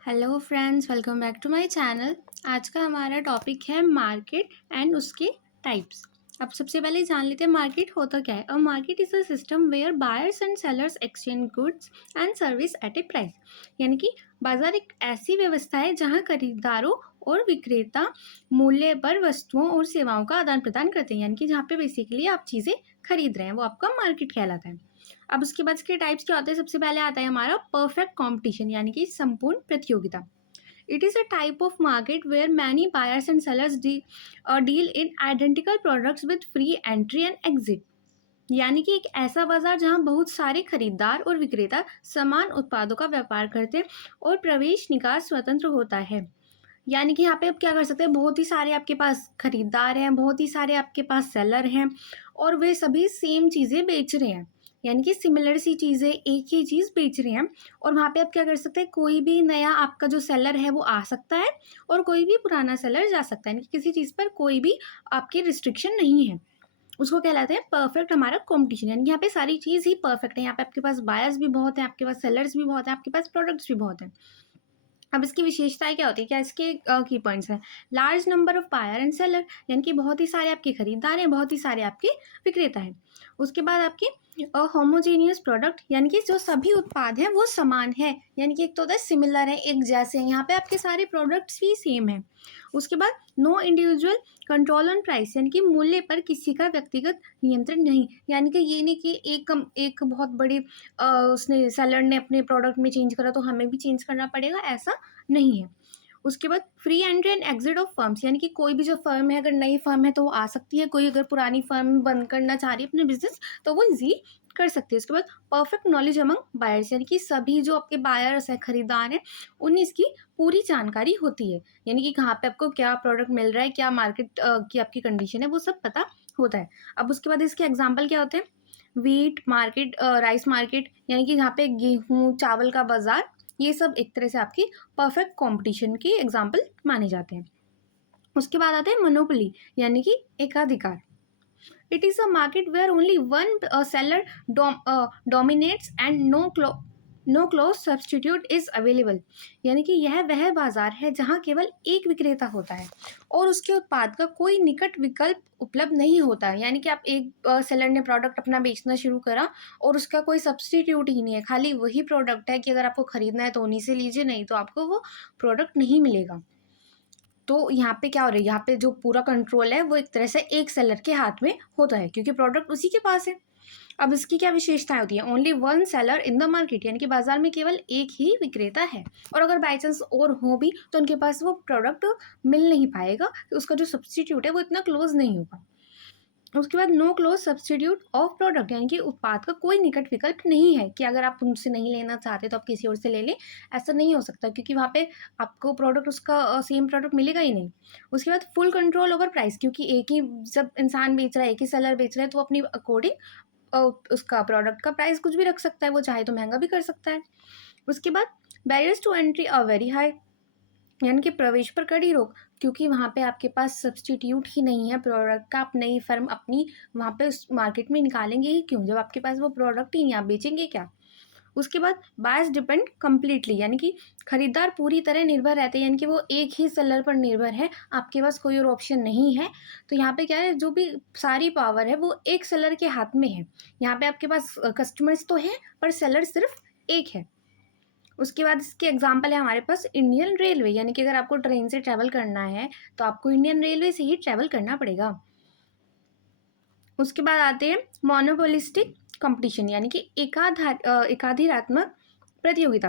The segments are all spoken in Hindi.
Hello friends, welcome back to my channel. आज का हमारा टॉपिक है मार्केट एंड उसके टाइप्स। अब सबसे पहले जान लेते हैं मार्केट होता क्या है। A market is a system where buyers and sellers exchange goods and service at a price. यानी कि बाजार एक ऐसी व्यवस्था है जहां खरीदारों और विक्रेता मूल्य पर वस्तुओं और सेवाओं का आदान प्रदान करते हैं। यानी कि जहाँ पे बेसिकली आप चीज़ें खरीद रहे हैं वो आपका मार्केट कहलाता है। अब उसके बाद इसके टाइप्स क्या होते हैं। सबसे पहले आता है हमारा परफेक्ट कंपटीशन, यानी कि संपूर्ण प्रतियोगिता। It is a type of market where many buyers and sellers deal in identical products with free entry and exit. यानी कि एक ऐसा बाजार जहां बहुत सारे खरीदार और विक्रेता समान उत्पादों का व्यापार करते हैं और प्रवेश निकास स्वतंत्र होता है। यानी कि यहाँ पे आप क्या कर सकते हैं, बहुत ही सारे आपके पास खरीदार हैं, बहुत ही सारे आपके पास सेलर हैं और वे सभी सेम चीज़ें बेच रहे हैं। यानी कि सिमिलर सी चीज़ें, एक ही चीज़ बेच रहे हैं। और वहाँ पे आप क्या कर सकते हैं, कोई भी नया आपका जो सेलर है वो आ सकता है और कोई भी पुराना सेलर जा सकता है। यानी कि किसी चीज़ पर कोई भी आपकी रिस्ट्रिक्शन नहीं है। उसको कहलाते हैं परफेक्ट हमारा कॉम्पिटिशन। यानी कि यहाँ पे सारी चीज़ ही परफेक्ट है। यहाँ पे आपके पास बायर्स भी बहुत हैं, आपके पास सेलर्स भी बहुत हैं, आपके पास प्रोडक्ट्स भी बहुत हैं। अब इसकी विशेषताएं क्या होती है, क्या इसके की पॉइंट्स हैं। Large number of buyer and seller, यानी कि बहुत ही सारे आपके खरीदार हैं, बहुत ही सारे आपके विक्रेता हैं। उसके बाद आपके होमोजेनियस प्रोडक्ट, यानी कि जो सभी उत्पाद हैं वो समान है। यानी कि एक तो होता है सिमिलर है, एक जैसे हैं, यहाँ पे आपके सारे प्रोडक्ट्स भी सेम हैं। उसके बाद no individual control on price, यानी कि मूल्य पर किसी का व्यक्तिगत नियंत्रण नहीं। यानी कि ये नहीं कि एक बहुत बड़ी उसने सेलर ने अपने प्रोडक्ट में चेंज करा तो हमें भी चेंज करना पड़ेगा, ऐसा नहीं है। उसके बाद free entry and exit of firms, यानी कि कोई भी जो फर्म है, अगर नई फर्म है तो वो आ सकती है, कोई अगर पुरानी फर्म बंद करना चाह रही है अपने बिजनेस तो वो इजीली कर सकती है। उसके बाद परफेक्ट नॉलेज अमंग बायर्स, यानी कि सभी जो आपके बायर्स हैं, खरीदार हैं, उन्हें इसकी पूरी जानकारी होती है। यानी कि कहाँ पे आपको क्या प्रोडक्ट मिल रहा है, क्या मार्केट की आपकी कंडीशन है, वो सब पता होता है। अब उसके बाद इसके एग्जाम्पल क्या होते हैं। व्हीट मार्केट, राइस मार्केट, यानी कि यहाँ पे गेहूँ चावल का बाजार, ये सब एक तरह से आपकी परफेक्ट कंपटीशन की एग्जाम्पल माने जाते हैं। उसके बाद आते हैं मोनोपोली, यानी कि एकाधिकार। It is a market where only one seller dominates and no close substitute is available. यानी कि यह वह बाजार है जहां केवल एक विक्रेता होता है और उसके उत्पाद का कोई निकट विकल्प उपलब्ध नहीं होता। यानी कि आप एक सेलर ने प्रोडक्ट अपना बेचना शुरू करा और उसका कोई सब्सटीट्यूट ही नहीं है, खाली वही प्रोडक्ट है कि अगर आपको खरीदना है तो उन्हीं से लीजिए, नहीं तो आपको वो प्रोडक्ट नहीं मिलेगा। तो यहाँ पे क्या हो रहा है, यहाँ पे जो पूरा कंट्रोल है वो एक तरह से एक सेलर के हाथ में होता है क्योंकि प्रोडक्ट उसी के पास है। अब इसकी क्या विशेषताएं होती है। Only one seller in the market, यानी कि बाजार में केवल एक ही विक्रेता है और अगर बाई चांस और हो भी तो उनके पास वो प्रोडक्ट मिल नहीं पाएगा, उसका जो सब्सटीट्यूट है वो इतना क्लोज नहीं होगा। उसके बाद no close substitute of product, यानी कि उत्पाद का कोई निकट विकल्प नहीं है कि अगर आप उनसे नहीं लेना चाहते तो आप किसी और से ले लें, ऐसा नहीं हो सकता क्योंकि वहाँ पे आपको प्रोडक्ट उसका सेम प्रोडक्ट मिलेगा ही नहीं। उसके बाद फुल कंट्रोल ओवर प्राइस, क्योंकि एक ही जब इंसान बेच रहा है, एक ही सेलर बेच रहा है तो वो अपनी अकॉर्डिंग उसका प्रोडक्ट का प्राइस कुछ भी रख सकता है, वो चाहे तो महंगा भी कर सकता है। उसके बाद barriers to entry are very high, यानी कि प्रवेश पर कड़ी रोक, क्योंकि वहाँ पे आपके पास सब्सटीट्यूट ही नहीं है प्रोडक्ट का। आप नई फर्म अपनी वहाँ पे उस मार्केट में निकालेंगे ही क्यों जब आपके पास वो प्रोडक्ट ही नहीं, आप बेचेंगे क्या। उसके बाद बायर्स डिपेंड कम्प्लीटली, यानी कि खरीदार पूरी तरह निर्भर रहते हैं, यानी कि वो एक ही सेलर पर निर्भर है, आपके पास कोई और ऑप्शन नहीं है। तो यहाँ पे क्या है, जो भी सारी पावर है वो एक सेलर के हाथ में है। यहाँ पे आपके पास कस्टमर्स तो हैं पर सेलर सिर्फ एक है। उसके बाद इसके एग्जाम्पल है हमारे पास इंडियन रेलवे, यानी कि अगर आपको ट्रेन से ट्रैवल करना है तो आपको इंडियन रेलवे से ही ट्रैवल करना पड़ेगा। उसके बाद आते हैं मोनोपोलिस्टिक कंपटीशन, यानी कि एकाधिरात्मक प्रतियोगिता।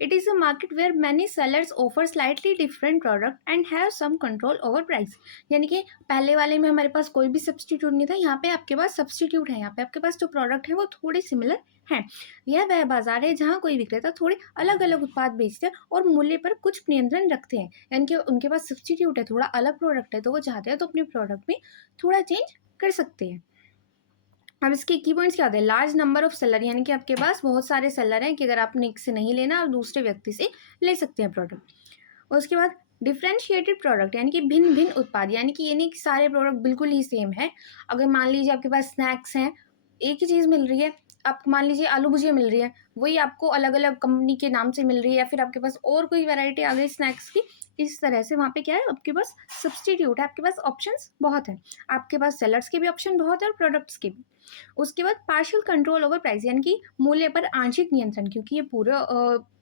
It is a market where many sellers offer slightly different product and have some control over price. यानी कि पहले वाले में हमारे पास कोई भी सब्सटीट्यूट नहीं था, यहाँ पे आपके पास सब्सटीट्यूट है, यहाँ पे आपके पास जो प्रोडक्ट है वो थोड़े सिमिलर हैं। यह वह बाजार है जहाँ कोई विक्रेता थोड़े अलग अलग उत्पाद बेचते हैं और मूल्य पर कुछ नियंत्रण रखते हैं। यानी कि उनके पास सब्सटीट्यूट है, थोड़ा अलग प्रोडक्ट है, तो वो चाहते हैं तो अपने प्रोडक्ट में थोड़ा चेंज कर सकते हैं। अब इसके की पॉइंट्स क्या होते हैं। लार्ज नंबर ऑफ सेलर, यानी कि आपके पास बहुत सारे सेलर हैं कि अगर आपने एक से नहीं लेना आप दूसरे व्यक्ति से ले सकते हैं प्रोडक्ट। उसके बाद डिफ्रेंशिएटेड प्रोडक्ट, यानी कि भिन्न भिन्न उत्पाद, यानी कि ये नहीं कि सारे प्रोडक्ट बिल्कुल ही सेम है। अगर मान लीजिए आपके पास स्नैक्स हैं, एक ही चीज़ मिल रही है, आप मान लीजिए आलू भुजिया मिल रही है, वही आपको अलग अलग कंपनी के नाम से मिल रही है, या फिर आपके पास और कोई वैरायटी आ गई स्नैक्स की। इस तरह से वहाँ पे क्या है, आपके पास सब्सटीट्यूट है, आपके पास ऑप्शंस बहुत हैं। आपके पास सेलर्स के भी ऑप्शन बहुत है और प्रोडक्ट्स के भी। उसके बाद पार्शियल कंट्रोल ओवर प्राइस, यानी कि मूल्य पर आंशिक नियंत्रण, क्योंकि ये पूरा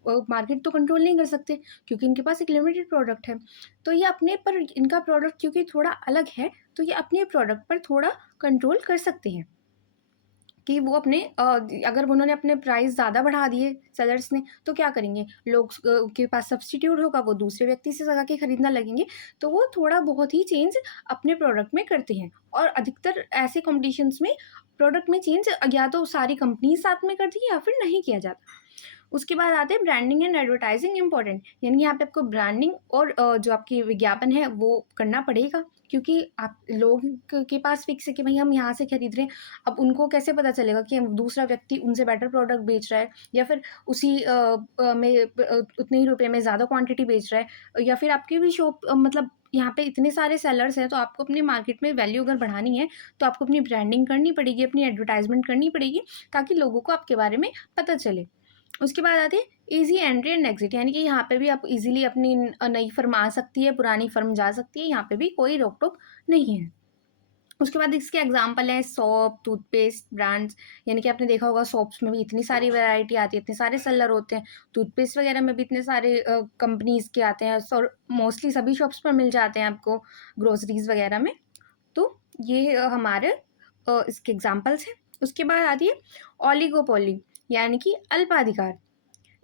मार्केट तो कंट्रोल नहीं कर सकते, क्योंकि इनके पास एक लिमिटेड प्रोडक्ट है। तो ये अपने पर, इनका प्रोडक्ट क्योंकि थोड़ा अलग है, तो ये अपने प्रोडक्ट पर थोड़ा कंट्रोल कर सकते हैं कि वो अपने अगर उन्होंने अपने प्राइस ज़्यादा बढ़ा दिए सेलर्स ने, तो क्या करेंगे लोग, के पास सब्सटीट्यूट होगा, वो दूसरे व्यक्ति से लगा के खरीदना लगेंगे। तो वो थोड़ा बहुत ही चेंज अपने प्रोडक्ट में करते हैं, और अधिकतर ऐसे कॉम्पिटिशन्स में प्रोडक्ट में चेंज या तो सारी कंपनी साथ में करती है या फिर नहीं किया जाता। उसके बाद आते हैं ब्रांडिंग एंड एडवर्टाइजिंग इंपॉर्टेंट, यानी यहाँ पे आपको ब्रांडिंग और जो आपकी विज्ञापन है वो करना पड़ेगा, क्योंकि आप लोग के पास फिक्स है कि भाई हम यहाँ से खरीद रहे हैं। अब उनको कैसे पता चलेगा कि दूसरा व्यक्ति उनसे बेटर प्रोडक्ट बेच रहा है, या फिर उसी उतने ही रुपए में ज़्यादा क्वांटिटी बेच रहा है, या फिर आपकी भी शॉप मतलब यहाँ पे इतने सारे सेलर्स हैं, तो आपको अपनी मार्केट में वैल्यू अगर बढ़ानी है, तो आपको अपनी ब्रांडिंग करनी पड़ेगी, अपनी एडवर्टाइजमेंट करनी पड़ेगी, ताकि लोगों को आपके बारे में पता चले। उसके बाद आती है ईजी एंट्री एंड एग्जिट, यानी कि यहाँ पे भी आप इजीली अपनी नई फर्म आ सकती है, पुरानी फर्म जा सकती है, यहाँ पे भी कोई रोक टोक नहीं है। उसके बाद इसके एग्जाम्पल है सॉप, टूथपेस्ट ब्रांड्स, यानी कि आपने देखा होगा सॉप्स में भी इतनी सारी वैरायटी आती है, इतने सारे सेलर होते हैं। टूथपेस्ट वगैरह में भी इतने सारे कंपनीज के आते हैं, और मोस्टली सभी शॉप्स पर मिल जाते हैं आपको, ग्रोसरीज वगैरह में। तो ये हमारे इसके एग्जाम्पल्स हैं। उसके बाद आती है ओलिगोपोली, यानी कि अल्पाधिकार।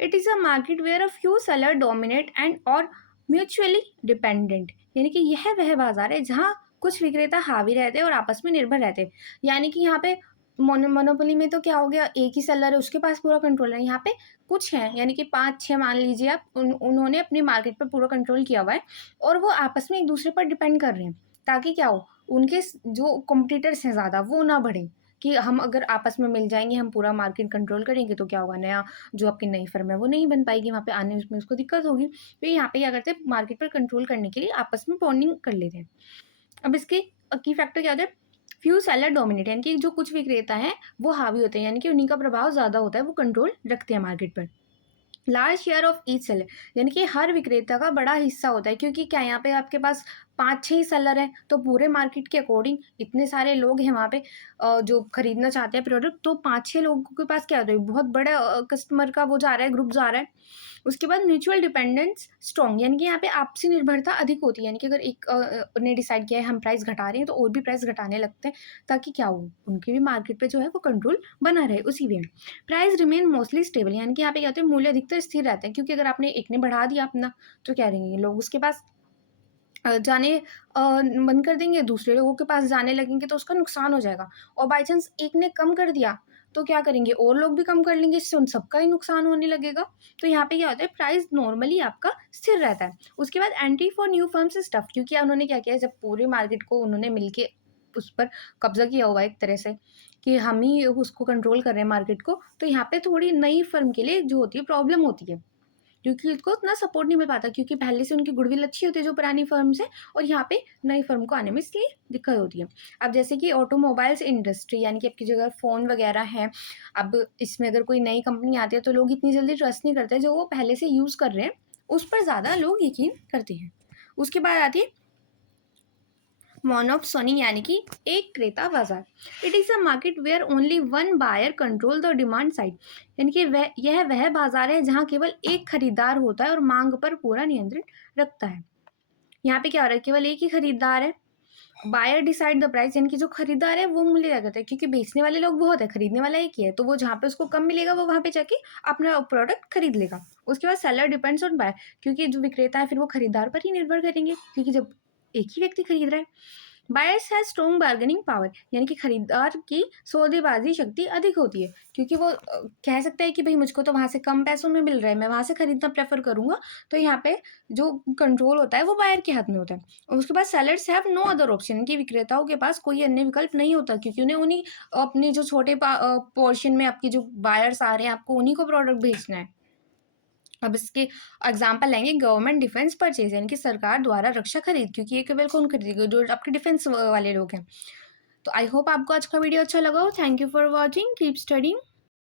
It is a market where a few seller dominate and और म्यूचुअली डिपेंडेंट, यानी कि यह वह बाजार है जहाँ कुछ विक्रेता हावी रहते हैं और आपस में निर्भर रहते हैं। यानी कि यहाँ पे मोनोपोली में तो क्या हो गया, एक ही सेलर है, उसके पास पूरा कंट्रोल है। यहाँ पे कुछ हैं, यानी कि 5-6 मान लीजिए आप, उन्होंने अपनी मार्केट पर पूरा कंट्रोल किया हुआ है, और वो आपस में एक दूसरे पर डिपेंड कर रहे हैं, ताकि क्या हो, उनके जो कॉम्पिटिटर्स हैं ज़्यादा वो ना बढ़े, कि हम अगर आपस में मिल जाएंगे, हम पूरा मार्केट कंट्रोल करेंगे, तो क्या होगा, नया जो आपकी नई फर्म है वो नहीं बन पाएगी, वहाँ पे आने में उसको दिक्कत होगी। तो यहाँ पे क्या करते हैं, मार्केट पर कंट्रोल करने के लिए आपस में बॉन्डिंग कर लेते हैं। अब इसके की फैक्टर क्या होता है, फ्यू सेलर डोमिनेट, यानी कि जो कुछ विक्रेता है वो हावी होते हैं, यानी कि उन्हीं का प्रभाव ज़्यादा होता है, वो कंट्रोल रखते हैं मार्केट पर। Large share of each seller, यानी कि हर विक्रेता का बड़ा हिस्सा होता है, क्योंकि क्या यहाँ पे आपके पास 5-6 ही सेलर हैं, तो पूरे मार्केट के अकॉर्डिंग इतने सारे लोग हैं वहाँ पे जो खरीदना चाहते हैं प्रोडक्ट, तो 5-6 लोगों के पास क्या होता है, बहुत बड़ा कस्टमर का वो जा रहा है, ग्रुप जा रहा है। उसके बाद म्यूचुअल डिपेंडेंस स्ट्रॉन्ग, यानी कि यहाँ पे आपसी निर्भरता अधिक होती है, यानी कि अगर एक ने डिसाइड किया है हम प्राइस घटा रहे हैं, तो और भी प्राइस घटाने लगते हैं, ताकि क्या हो, उनके भी मार्केट पे जो है वो कंट्रोल बना रहे उसी वे में। प्राइस रिमेन मोस्टली स्टेबल, यानी कि यहाँ पे क्या होता है, मूल्य अधिकतर स्थिर रहते हैं, क्योंकि अगर आपने एक ने बढ़ा दिया अपना, तो क्या रहेंगे लोग उसके पास जाने बंद कर देंगे, दूसरे लोगों के पास जाने लगेंगे, तो उसका नुकसान हो जाएगा। और बाई चांस एक ने कम कर दिया, तो क्या करेंगे, और लोग भी कम कर लेंगे, इससे उन सबका ही नुकसान होने लगेगा। तो यहाँ पे क्या होता है, प्राइस नॉर्मली आपका स्थिर रहता है। उसके बाद entry for new firms is tough, क्योंकि उन्होंने क्या किया, जब पूरे मार्केट को उन्होंने मिलके उस पर कब्जा किया हुआ है एक तरह से, कि हम ही उसको कंट्रोल कर रहे हैं मार्केट को, तो यहाँ पे थोड़ी नई फर्म के लिए जो होती है प्रॉब्लम होती है, क्योंकि उसको उतना सपोर्ट नहीं मिल पाता, क्योंकि पहले से उनकी गुडविल अच्छी होती है जो पुरानी फर्म से, और यहाँ पे नई फर्म को आने में इसलिए दिक्कत होती है। अब जैसे कि ऑटोमोबाइल्स इंडस्ट्री, यानी कि आपकी जगह फ़ोन वगैरह है, अब इसमें अगर कोई नई कंपनी आती है, तो लोग इतनी जल्दी ट्रस्ट नहीं करते, जो वो पहले से यूज़ कर रहे हैं उस पर ज़्यादा लोग यकीन करते हैं। उसके बाद आती है मोनोपोली, यानी कि एक क्रेता बाजार। It is a market where only one buyer control the demand side, यानी कि यह वह बाजार है जहाँ केवल एक खरीदार होता है और मांग पर पूरा नियंत्रण रखता है। यहाँ पे क्या हो रहा है, केवल एक ही खरीदार है, बायर डिसाइड द प्राइस, यानी कि जो खरीदार है वो मूल्य तय करता है, क्योंकि बेचने वाले लोग बहुत है, खरीदने वाला एक ही है, तो वो जहाँ पे उसको कम मिलेगा वो वहाँ पे जाके अपना प्रोडक्ट खरीद लेगा। उसके बाद सेलर डिपेंड्स ऑन बायर, क्योंकि जो विक्रेता है फिर वो खरीदार पर ही निर्भर करेंगे, क्योंकि जब एक ही व्यक्ति खरीद रहा है। Buyers has strong bargaining power, यानी कि खरीदार की सौदेबाजी शक्ति अधिक होती है, क्योंकि वो कह सकता है कि भाई मुझको तो वहाँ से कम पैसों में मिल रहा है, मैं वहाँ से खरीदना प्रेफर करूँगा। तो यहाँ पे जो कंट्रोल होता है वो बायर के हाथ में होता है। और उसके बाद sellers have no other option, कि विक्रेताओं के पास कोई अन्य विकल्प नहीं होता, क्योंकि उन्हें उन्हीं अपने जो छोटे पोर्शन में आपकी जो बायर्स आ रहे हैं, आपको उन्हीं को प्रोडक्ट बेचना है। अब इसके एग्जाम्पल लेंगे गवर्नमेंट डिफेंस परचेज, यानी कि सरकार द्वारा रक्षा खरीद, क्योंकि ये केवल कौन खरीदेगा, जो आपके डिफेंस वाले लोग हैं। तो आई होप आपको आज का वीडियो अच्छा लगा हो। Thank you for watching, keep studying.